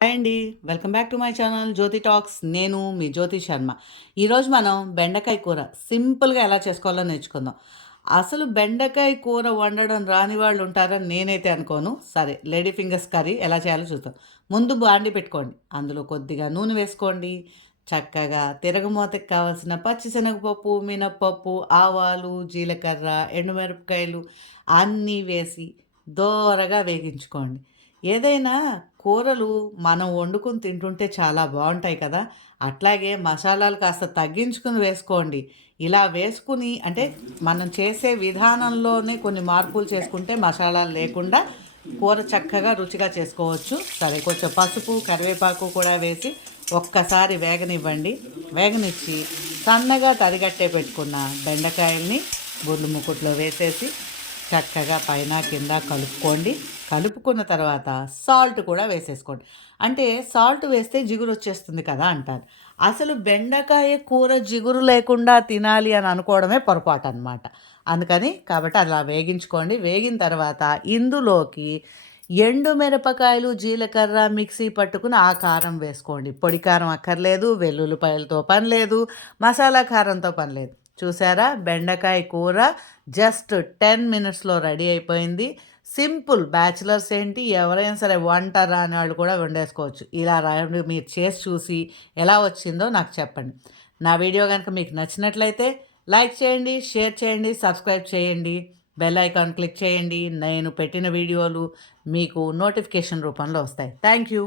Hi అండి. Welcome back to my channel Jyothi talks. నేను మీ జ్యోతి శర్మ. ఈరోజు మనం బెండకాయ కూర సింపుల్గా ఎలా చేసుకోవాలో నేర్చుకుందాం. అసలు బెండకాయ కూర వండడం రాని వాళ్ళు ఉంటారని నేనైతే అనుకోను. సరే లేడీ ఫింగర్స్ కర్రీ ఎలా చేయాలో చూద్దాం. ముందు బాండి పెట్టుకోండి. అందులో కొద్దిగా నూనె వేసుకోండి. చక్కగా తిరగమూతకు కావాల్సిన పచ్చిశనగపప్పు మినప్పప్పు ఆవాలు జీలకర్ర ఎండుమిరపకాయలు అన్నీ వేసి దోరగా వేగించుకోండి. ఏదైనా కూరలు మనం వండుకొని తింటుంటే చాలా బాగుంటాయి కదా. అట్లాగే మసాలాలు కాస్త తగ్గించుకుని వేసుకోండి. ఇలా వేసుకుని అంటే మనం చేసే విధానంలోనే కొన్ని మార్పులు చేసుకుంటే మసాలాలు లేకుండా కూర చక్కగా రుచిగా చేసుకోవచ్చు. సరే కొంచెం పసుపు కరివేపాకు కూడా వేసి ఒక్కసారి వేగనివ్వండి. వేగనిచ్చి సన్నగా తరిగట్టే పెట్టుకున్న బెండకాయల్ని బుర్లు ముకుట్లో వేసేసి చక్కగా పైన కింద కలుపుకోండి. కలుపుకున్న తర్వాత సాల్ట్ కూడా వేసేసుకోండి. అంటే సాల్ట్ వేస్తే జిగురు వచ్చేస్తుంది కదా అంటారు. అసలు బెండకాయ కూర జిగురు లేకుండా తినాలి అని అనుకోవడమే పొరపాటు అనమాట అందుకని కాబట్టి అలా వేగించుకోండి. వేగిన తర్వాత ఇందులోకి ఎండు మిరపకాయలు జీలకర్ర మిక్సీ పట్టుకుని ఆ కారం వేసుకోండి. పొడి కారం అక్కర్లేదు వెల్లుల్లిపాయలతో పని లేదు మసాలా కారంతో పని లేదు. చూసారా? బెండకాయ కూర జస్ట్ టెన్ మినిట్స్లో రెడీ అయిపోయింది. సింపుల్ బ్యాచిలర్స్ ఏంటి? ఎవరైనా సరే వంట రాని వాళ్ళు కూడా వండేసుకోవచ్చు. ఇలా రాయండి మీరు చేసి చూసి ఎలా వచ్చిందో నాకు చెప్పండి. నా వీడియో కనుక మీకు నచ్చినట్లయితే లైక్ చేయండి షేర్ చేయండి సబ్స్క్రైబ్ చేయండి బెల్ ఐకాన్ క్లిక్ చేయండి. నేను పెట్టిన వీడియోలు మీకు నోటిఫికేషన్ రూపంలో వస్తాయి. Thank you.